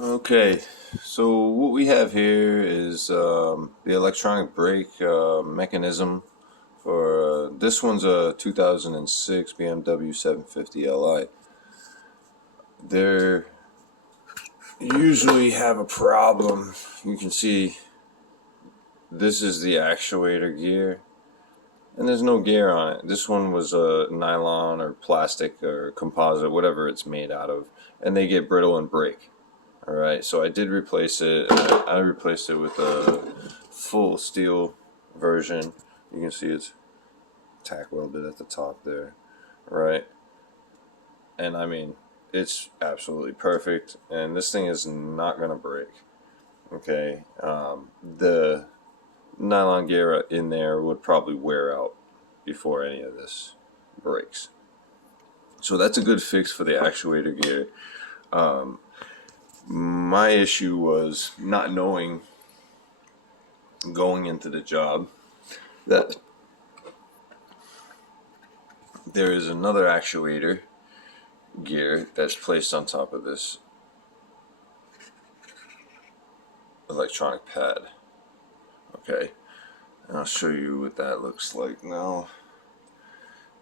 Okay, so what we have here is the electronic brake mechanism for this one's a 2006 BMW 750 Li. They usually have a problem. You can see this is the actuator gear, and there's no gear on it. This one was a nylon or plastic or composite, whatever it's made out of, and they get brittle and break. All right, so I did replace it. I replaced it with a full steel version. You can see it's tack welded at the top there, right? And I mean, it's absolutely perfect. And this thing is not gonna break. Okay, the nylon gear in there would probably wear out before any of this breaks. So that's a good fix for the actuator gear. My issue was not knowing going into the job that there is another actuator gear that's placed on top of this electronic pad. Okay, and I'll show you what that looks like now.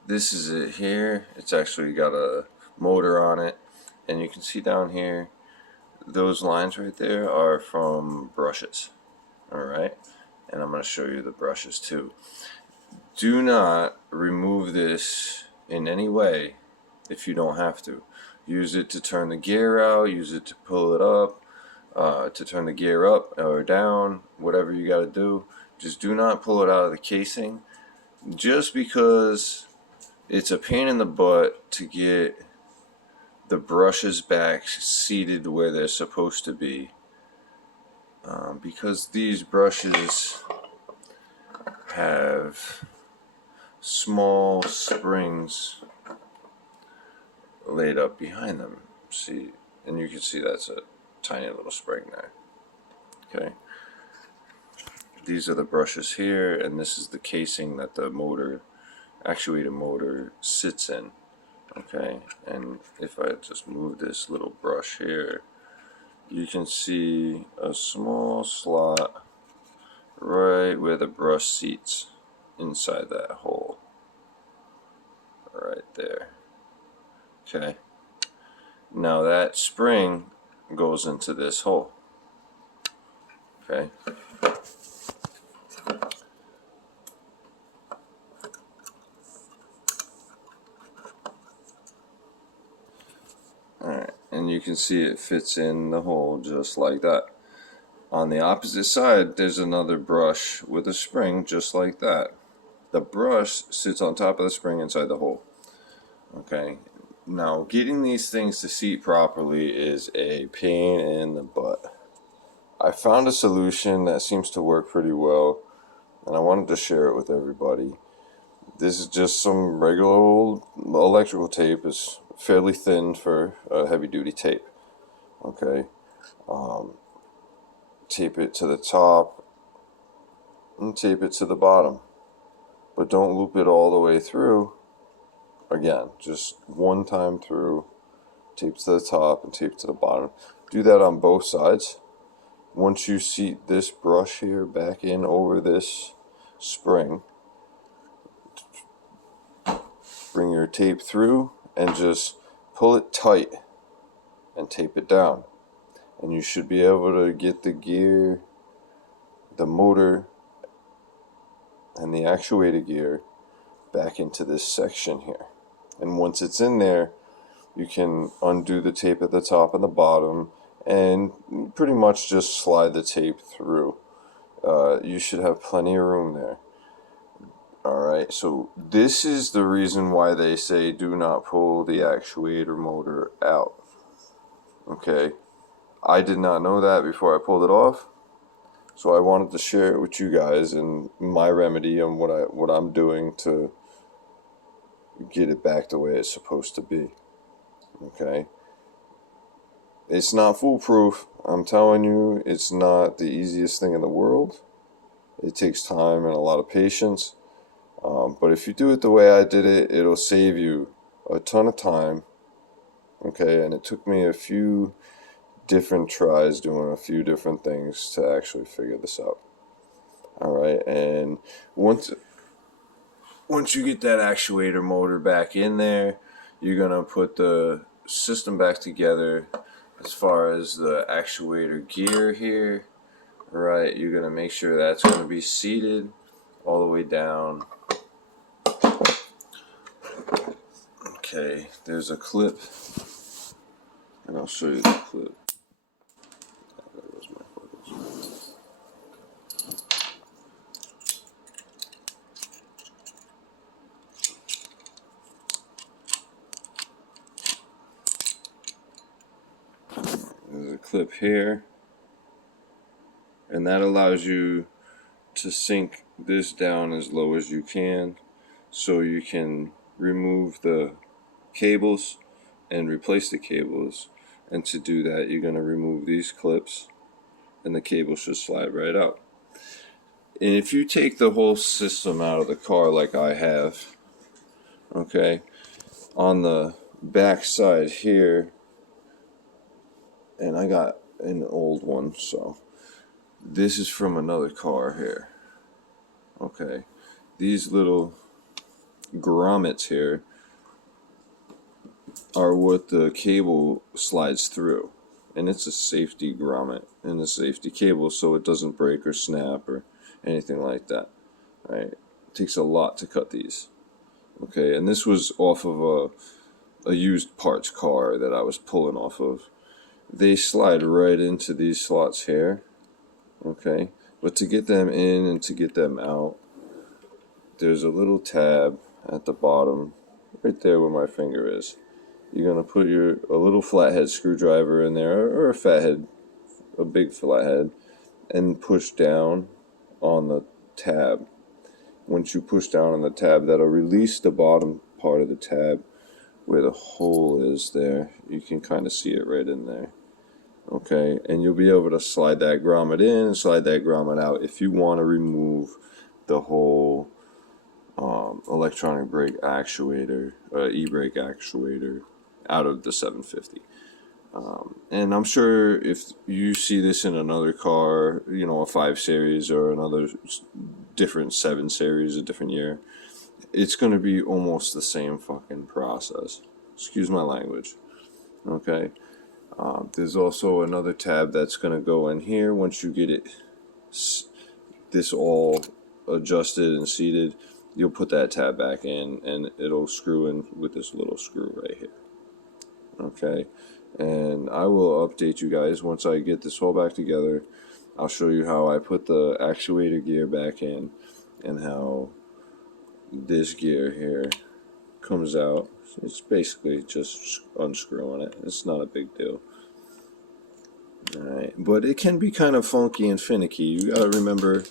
This is it here. It's actually got a motor on it, and you can see down here those lines right there are from brushes. Alright, and I'm going to show you the brushes too. Do not remove this in any way if you don't have to. Use it to turn the gear out, use it to pull it up, to turn the gear up or down, whatever you got to do. Just do not pull it out of the casing, just because it's a pain in the butt to get the brushes back seated where they're supposed to be, because these brushes have small springs laid up behind them. See, and you can see that's a tiny little spring there. Okay, these are the brushes here, and this is the casing that the actuator motor sits in. Okay, and if I just move this little brush here, you can see a small slot right where the brush seats inside that hole. Right there. Okay, now that spring goes into this hole. Okay, alright, and you can see it fits in the hole just like that. On the opposite side, there's another brush with a spring just like that. The brush sits on top of the spring inside the hole. Okay, now getting these things to seat properly is a pain in the butt. I found a solution that seems to work pretty well, and I wanted to share it with everybody. This is just some regular old electrical tape. It's fairly thin for a heavy duty tape. Okay, tape it to the top and tape it to the bottom, but don't loop it all the way through. Again, just one time through, tape to the top and tape to the bottom. Do that on both sides. Once you seat this brush here back in over this spring, bring your tape through and just pull it tight and tape it down, and you should be able to get the gear, the motor, and the actuator gear back into this section here. And once it's in there, you can undo the tape at the top and the bottom and pretty much just slide the tape through. You should have plenty of room there. Alright, so this is the reason why they say do not pull the actuator motor out. Okay, I did not know that before I pulled it off, so I wanted to share it with you guys and my remedy on what I'm doing to get it back the way it's supposed to be. Okay, it's not foolproof. I'm telling you, it's not the easiest thing in the world. It takes time and a lot of patience. But if you do it the way I did it, it'll save you a ton of time. Okay, and it took me a few different tries doing a few different things to actually figure this out. Alright, and once you get that actuator motor back in there, you're gonna put the system back together. As far as the actuator gear here, right, you're gonna make sure that's gonna be seated all the way down. Okay, there's a clip, and I'll show you the clip. There goes my focus. There's a clip here, and that allows you to sink this down as low as you can, so you can remove the cables and replace the cables. And to do that, you're going to remove these clips, and the cable should slide right out. And if you take the whole system out of the car like I have, okay, on the back side here, and I got an old one, so this is from another car here, okay, these little grommets here are what the cable slides through, and it's a safety grommet and a safety cable, so it doesn't break or snap or anything like that. Right? It takes a lot to cut these. Okay, and this was off of a used parts car that I was pulling off of. They slide right into these slots here. Okay, but to get them in and to get them out, there's a little tab at the bottom, right there where my finger is. You're gonna put a little flathead screwdriver in there, or a fathead, a big flathead, and push down on the tab. Once you push down on the tab, that'll release the bottom part of the tab where the hole is there. You can kind of see it right in there. Okay, and you'll be able to slide that grommet in and slide that grommet out if you want to remove the whole electronic brake actuator, e-brake actuator, out of the 750. And I'm sure if you see this in another car, you know, a 5 Series or another different 7 Series, a different year, it's going to be almost the same fucking process. Excuse my language. Okay. There's also another tab that's going to go in here once you get it, this all adjusted and seated. You'll put that tab back in, and it'll screw in with this little screw right here. Okay, and I will update you guys once I get this all back together. I'll show you how I put the actuator gear back in, and how this gear here comes out. It's basically just unscrewing it. It's not a big deal. Alright, but it can be kind of funky and finicky. You gotta remember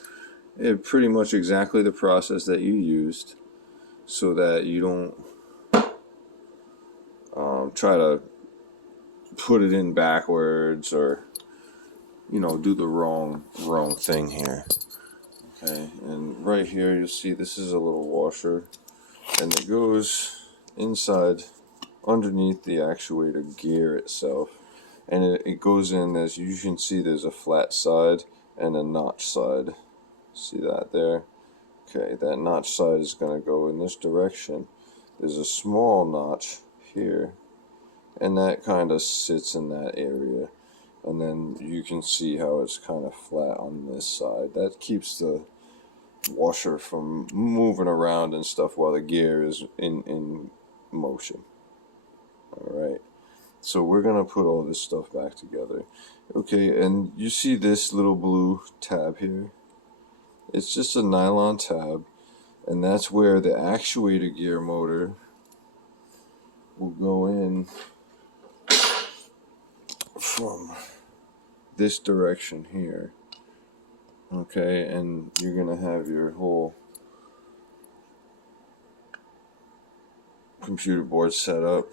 pretty much exactly the process that you used, so that you don't try to put it in backwards, or you know, do the wrong thing here. Okay, and right here you'll see this is a little washer, and it goes inside underneath the actuator gear itself, and it goes in, as you can see, there's a flat side and a notch side. See that there? Okay, that notch side is going to go in this direction. There's a small notch here, and that kind of sits in that area, and then you can see how it's kind of flat on this side. That keeps the washer from moving around and stuff while the gear is in motion. Alright, so we're gonna put all this stuff back together. Okay, and you see this little blue tab here? It's just a nylon tab, and that's where the actuator gear motor will go in from this direction here. Okay, and you're gonna have your whole computer board set up,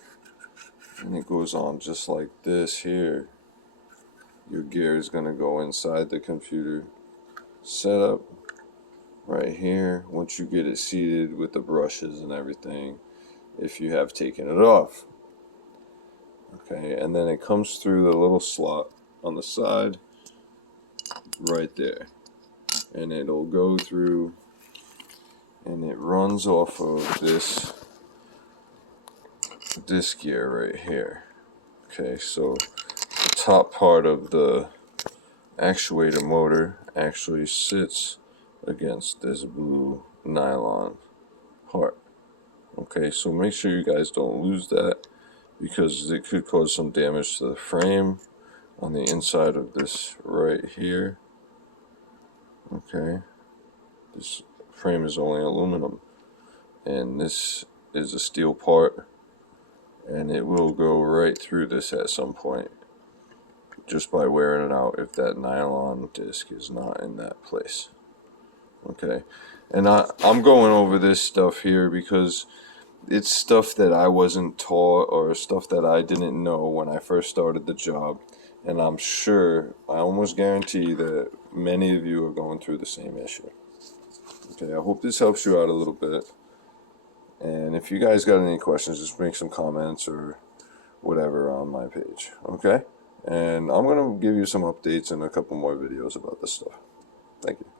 and it goes on just like this here. Your gear is gonna go inside the computer setup right here once you get it seated with the brushes and everything, if you have taken it off. Okay, and then it comes through the little slot on the side right there, and it'll go through and it runs off of this gear right here. Okay, so the top part of the actuator motor actually sits against this blue nylon part. Okay, so make sure you guys don't lose that, because it could cause some damage to the frame on the inside of this right here. Okay, this frame is only aluminum, and this is a steel part, and it will go right through this at some point just by wearing it out if that nylon disc is not in that place. Okay, and I'm going over this stuff here because it's stuff that I wasn't taught or stuff that I didn't know when I first started the job, and I'm sure, I almost guarantee that many of you are going through the same issue. Okay, I hope this helps you out a little bit, and if you guys got any questions, just make some comments or whatever on my page. Okay, and I'm going to give you some updates and a couple more videos about this stuff. Thank you.